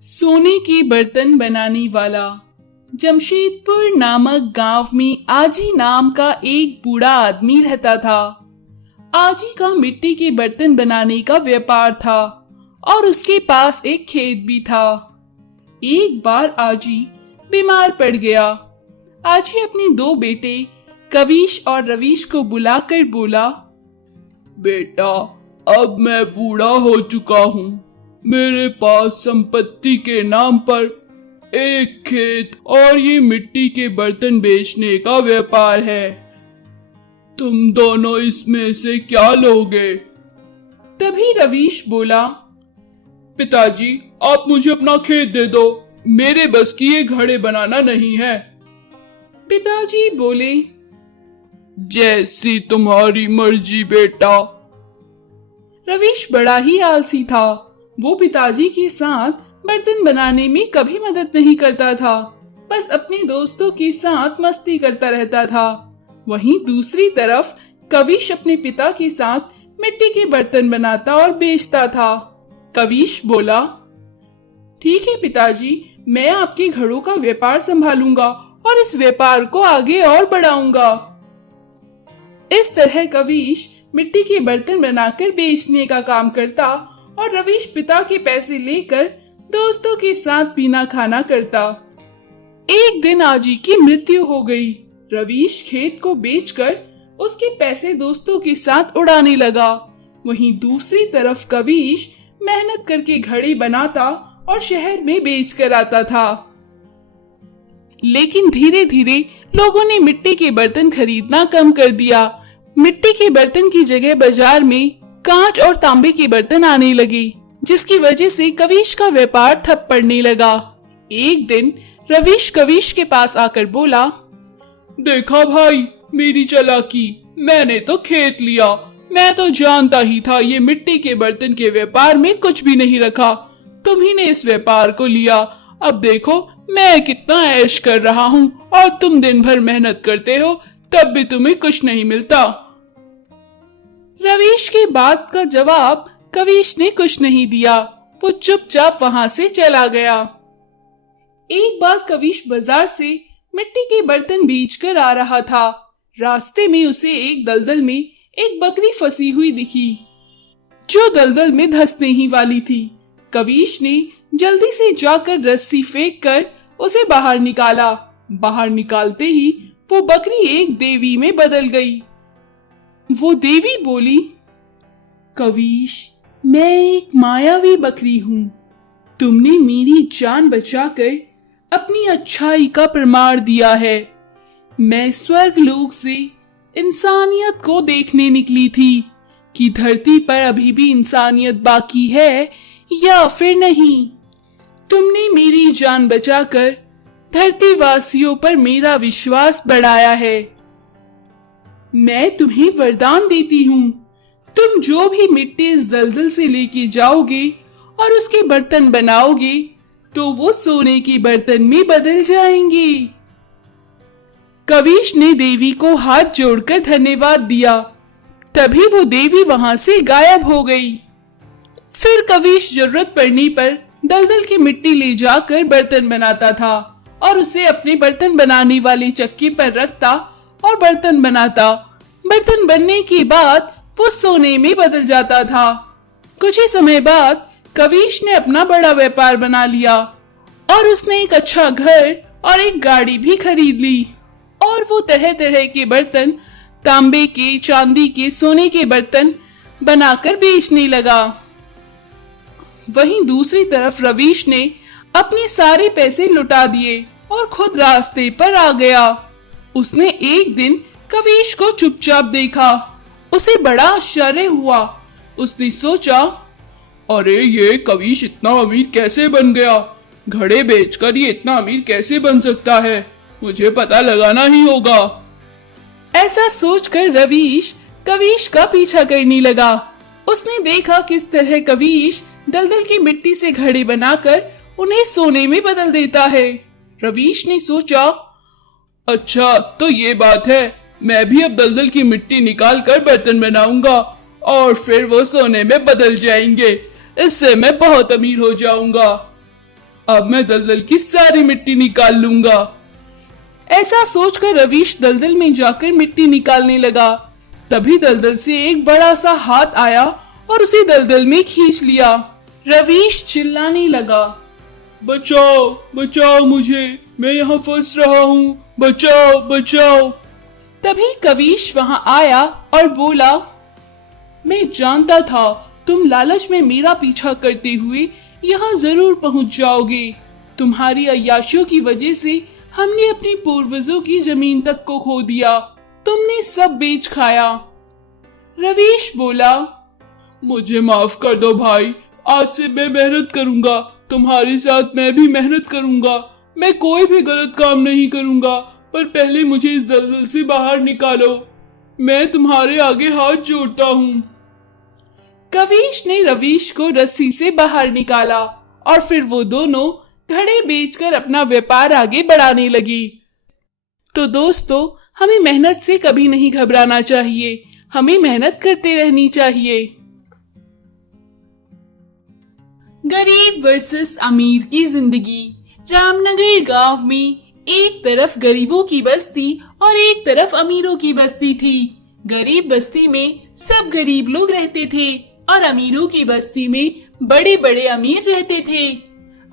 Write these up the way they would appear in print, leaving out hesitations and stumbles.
सोने के बर्तन बनाने वाला। जमशेदपुर नामक गांव में आजी नाम का एक बूढ़ा आदमी रहता था। आजी का मिट्टी के बर्तन बनाने का व्यापार था और उसके पास एक खेत भी था। एक बार आजी बीमार पड़ गया। आजी अपने दो बेटे कविश और रवीश को बुलाकर बोला, बेटा, अब मैं बूढ़ा हो चुका हूँ। मेरे पास संपत्ति के नाम पर एक खेत और ये मिट्टी के बर्तन बेचने का व्यापार है। तुम दोनों इसमें से क्या लोगे? तभी रवीश बोला, पिताजी, आप मुझे अपना खेत दे दो। मेरे बस की ये घड़े बनाना नहीं है। पिताजी बोले, जैसी तुम्हारी मर्जी बेटा। रवीश बड़ा ही आलसी था। वो पिताजी के साथ बर्तन बनाने में कभी मदद नहीं करता था, बस अपने दोस्तों के साथ मस्ती करता रहता था। वहीं दूसरी तरफ कविश अपने पिता के साथ मिट्टी के बर्तन बनाता और बेचता था। कविश बोला, ठीक है पिताजी, मैं आपके घड़ों का व्यापार संभालूंगा और इस व्यापार को आगे और बढ़ाऊंगा। इस तरह कविश मिट्टी के बर्तन बनाकर बेचने का काम करता और रवीश पिता के पैसे लेकर दोस्तों के साथ पीना खाना करता। एक दिन आजी की मृत्यु हो गई। रवीश खेत को बेचकर उसके पैसे दोस्तों के साथ उड़ाने लगा। वहीं दूसरी तरफ कविश मेहनत करके घड़ी बनाता और शहर में बेच कर आता था। लेकिन धीरे धीरे लोगों ने मिट्टी के बर्तन खरीदना कम कर दिया। मिट्टी के बर्तन की जगह बाजार में कांच और तांबे के बर्तन आने लगे, जिसकी वजह से कविश का व्यापार ठप पड़ने लगा। एक दिन रवीश कविश के पास आकर बोला, देखा भाई, मेरी चालाकी। मैंने तो खेत लिया। मैं तो जानता ही था ये मिट्टी के बर्तन के व्यापार में कुछ भी नहीं रखा। तुम ही ने इस व्यापार को लिया। अब देखो मैं कितना ऐश कर रहा हूँ और तुम दिन भर मेहनत करते हो, तब भी तुम्हें कुछ नहीं मिलता। रवीश की बात का जवाब कविश ने कुछ नहीं दिया। वो चुपचाप वहां से चला गया। एक बार कविश बाजार से मिट्टी के बर्तन बेचकर आ रहा था। रास्ते में उसे एक दलदल में एक बकरी फंसी हुई दिखी, जो दलदल में धंसने ही वाली थी। कविश ने जल्दी से जाकर रस्सी फेंक कर उसे बाहर निकाला। बाहर निकालते ही वो बकरी एक देवी में बदल गई। वो देवी बोली, कविश, मैं एक मायावी बकरी हूँ। तुमने मेरी जान बचाकर अपनी अच्छाई का प्रमाण दिया है। मैं स्वर्ग लोक से इंसानियत को देखने निकली थी कि धरती पर अभी भी इंसानियत बाकी है या फिर नहीं। तुमने मेरी जान बचाकर धरती वासियों पर मेरा विश्वास बढ़ाया है। मैं तुम्हें वरदान देती हूँ, तुम जो भी मिट्टी इस दलदल से लेके जाओगे और उसके बर्तन बनाओगे तो वो सोने के बर्तन में बदल जाएंगे। कविश ने देवी को हाथ जोड़कर धन्यवाद दिया। तभी वो देवी वहां से गायब हो गई। फिर कविश जरूरत पड़ने पर दलदल की मिट्टी ले जाकर बर्तन बनाता था और उसे अपने बर्तन बनाने वाले चक्की पर रखता और बर्तन बनाता। बर्तन बनने के बाद वो सोने में बदल जाता था। कुछ ही समय बाद कविश ने अपना बड़ा व्यापार बना लिया और उसने एक अच्छा घर और एक गाड़ी भी खरीद ली और वो तरह तरह के बर्तन, तांबे के, चांदी के, सोने के बर्तन बनाकर बेचने लगा। वहीं दूसरी तरफ रवीश ने अपने सारे पैसे लुटा दिए और खुद रास्ते पर आ गया। उसने एक दिन कविश को चुपचाप देखा। उसे बड़ा आश्चर्य हुआ। उसने सोचा, अरे ये कविश इतना अमीर कैसे बन गया? घड़े बेचकर ये इतना अमीर कैसे बन सकता है? मुझे पता लगाना ही होगा। ऐसा सोचकर रवीश कविश का पीछा करने लगा। उसने देखा किस तरह कविश दलदल की मिट्टी से घड़े बनाकर उन्हें सोने में बदल देता है। रवीश ने सोचा, अच्छा तो ये बात है। मैं भी अब दलदल की मिट्टी निकाल कर बर्तन बनाऊंगा और फिर वो सोने में बदल जाएंगे। इससे मैं बहुत अमीर हो जाऊंगा। अब मैं दलदल की सारी मिट्टी निकाल लूंगा। ऐसा सोचकर रवीश दलदल में जाकर मिट्टी निकालने लगा। तभी दलदल से एक बड़ा सा हाथ आया और उसे दलदल में खींच लिया। रवीश चिल्लाने लगा, बचाओ बचाओ मुझे, मैं यहाँ फंस रहा हूँ, बचाओ बचाओ। तभी कवीश वहां आया और बोला, मैं जानता था तुम लालच में मेरा पीछा करते हुए यहाँ जरूर पहुंच जाओगे। तुम्हारी अय्याशियों की वजह से हमने अपने पूर्वजों की जमीन तक को खो दिया, तुमने सब बेच खाया। रवीश बोला, मुझे माफ कर दो भाई, आज से मैं मेहनत करूंगा, तुम्हारे साथ मैं भी मेहनत करूंगा। मैं कोई भी गलत काम नहीं करूंगा, पर पहले मुझे इस दलदल से बाहर निकालो। मैं तुम्हारे आगे हाथ जोड़ता हूँ। कवीश ने रवीश को रस्सी से बाहर निकाला और फिर वो दोनों घड़े बेचकर अपना व्यापार आगे बढ़ाने लगी। तो दोस्तों, हमें मेहनत से कभी नहीं घबराना चाहिए, हमें मेहनत करते रहनी चाहिए। गरीब वर्सेस अमीर की जिंदगी। रामनगर गांव में एक तरफ गरीबों की बस्ती और एक तरफ अमीरों की बस्ती थी। गरीब बस्ती में सब गरीब लोग रहते थे और अमीरों की बस्ती में बड़े बड़े अमीर रहते थे।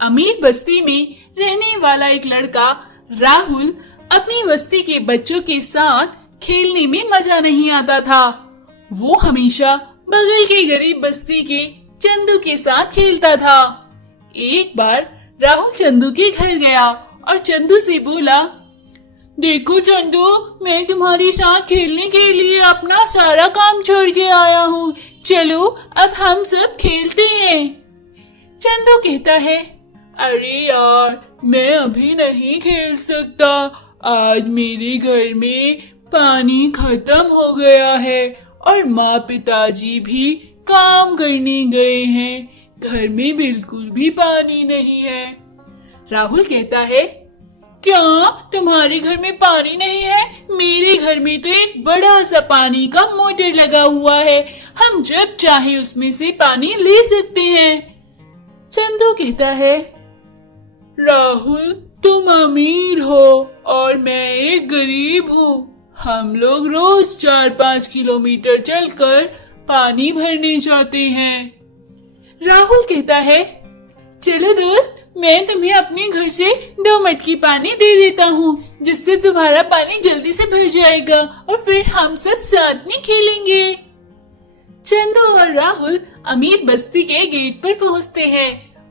अमीर बस्ती में रहने वाला एक लड़का राहुल अपनी बस्ती के बच्चों के साथ खेलने में मजा नहीं आता था। वो हमेशा बगल के गरीब बस्ती के चंदू के साथ खेलता था। एक बार राहुल चंदू के घर गया और चंदू से बोला, देखो चंदू, मैं तुम्हारे साथ खेलने के लिए अपना सारा काम छोड़ के आया हूँ, चलो अब हम सब खेलते हैं। चंदू कहता है, अरे यार, मैं अभी नहीं खेल सकता, आज मेरे घर में पानी खत्म हो गया है और माँ पिताजी भी काम करने गए हैं, घर में बिल्कुल भी पानी नहीं है। राहुल कहता है, क्या तुम्हारे घर में पानी नहीं है? मेरे घर में तो एक बड़ा सा पानी का मोटर लगा हुआ है, हम जब चाहे उसमें से पानी ले सकते हैं। चंदू कहता है, राहुल, तुम अमीर हो और मैं एक गरीब हूँ, हम लोग रोज 4-5 किलोमीटर चलकर पानी भरने जाते हैं। राहुल कहता है, चलो दोस्त, मैं तुम्हें अपने घर से 2 मटकी पानी दे देता हूँ, जिससे तुम्हारा पानी जल्दी से भर जाएगा और फिर हम सब साथ में खेलेंगे। चंदू और राहुल अमीर बस्ती के गेट पर पहुँचते हैं।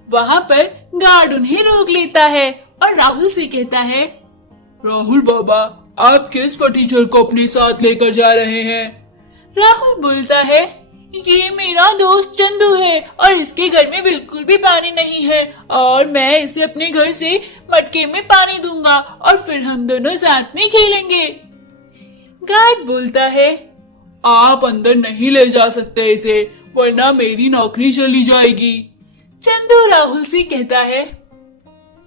वहाँ पर गार्ड उन्हें रोक लेता है और राहुल से कहता है, राहुल बाबा, आप किस फटीचर को अपने साथ लेकर जा रहे हैं? राहुल बोलता है, ये मेरा दोस्त चंदू है और इसके घर में बिल्कुल भी पानी नहीं है और मैं इसे अपने घर से मटके में पानी दूंगा और फिर हम दोनों साथ में खेलेंगे। गार्ड बोलता है, आप अंदर नहीं ले जा सकते इसे, वरना मेरी नौकरी चली जाएगी। चंदू राहुल से कहता है,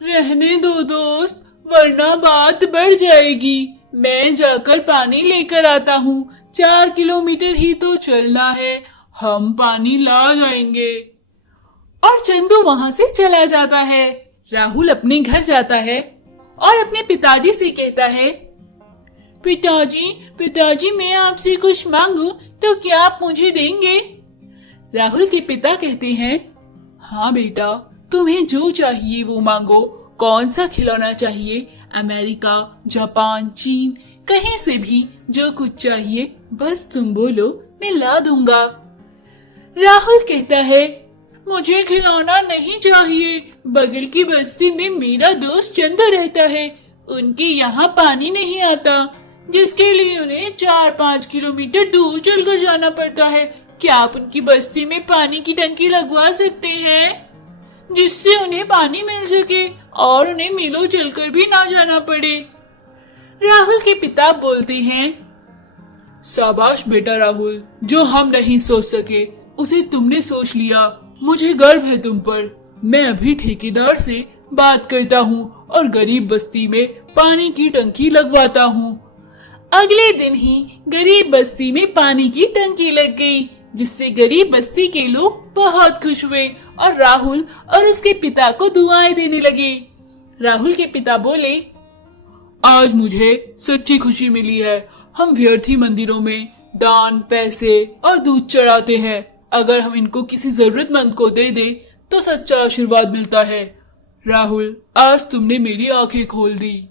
रहने दो दोस्त, वरना बात बढ़ जाएगी। मैं जाकर पानी लेकर आता हूँ, 4 किलोमीटर ही तो चलना है, हम पानी ला जाएंगे। और चंदू वहाँ से चला जाता है। राहुल अपने घर जाता है और अपने पिताजी से कहता है, पिताजी मैं आपसे कुछ मांगू तो क्या आप मुझे देंगे? राहुल के पिता कहते हैं, हाँ बेटा, तुम्हें जो चाहिए वो मांगो। कौन सा खिलौना चाहिए? अमेरिका, जापान, चीन, कहीं से भी जो कुछ चाहिए बस तुम बोलो, मैं ला दूंगा। राहुल कहता है, मुझे खिलौना नहीं चाहिए, बगल की बस्ती में मेरा दोस्त चंदू रहता है, उनके यहाँ पानी नहीं आता, जिसके लिए उन्हें 4-5 किलोमीटर दूर चलकर जाना पड़ता है। क्या आप उनकी बस्ती में पानी की टंकी लगवा सकते हैं, जिससे उन्हें पानी मिल सके और उन्हें मीलों चलकर भी ना जाना पड़े? राहुल के पिता बोलते हैं, शाबाश बेटा राहुल, जो हम नहीं सोच सके उसे तुमने सोच लिया, मुझे गर्व है तुम पर। मैं अभी ठेकेदार से बात करता हूँ और गरीब बस्ती में पानी की टंकी लगवाता हूँ। अगले दिन ही गरीब बस्ती में पानी की टंकी लग गई। जिससे गरीब बस्ती के लोग बहुत खुश हुए और राहुल और उसके पिता को दुआएं देने लगे। राहुल के पिता बोले, आज मुझे सच्ची खुशी मिली है। हम व्यर्थी मंदिरों में दान, पैसे और दूध चढ़ाते हैं। अगर हम इनको किसी जरूरतमंद को दे दे तो सच्चा आशीर्वाद मिलता है। राहुल, आज तुमने मेरी आंखें खोल दी।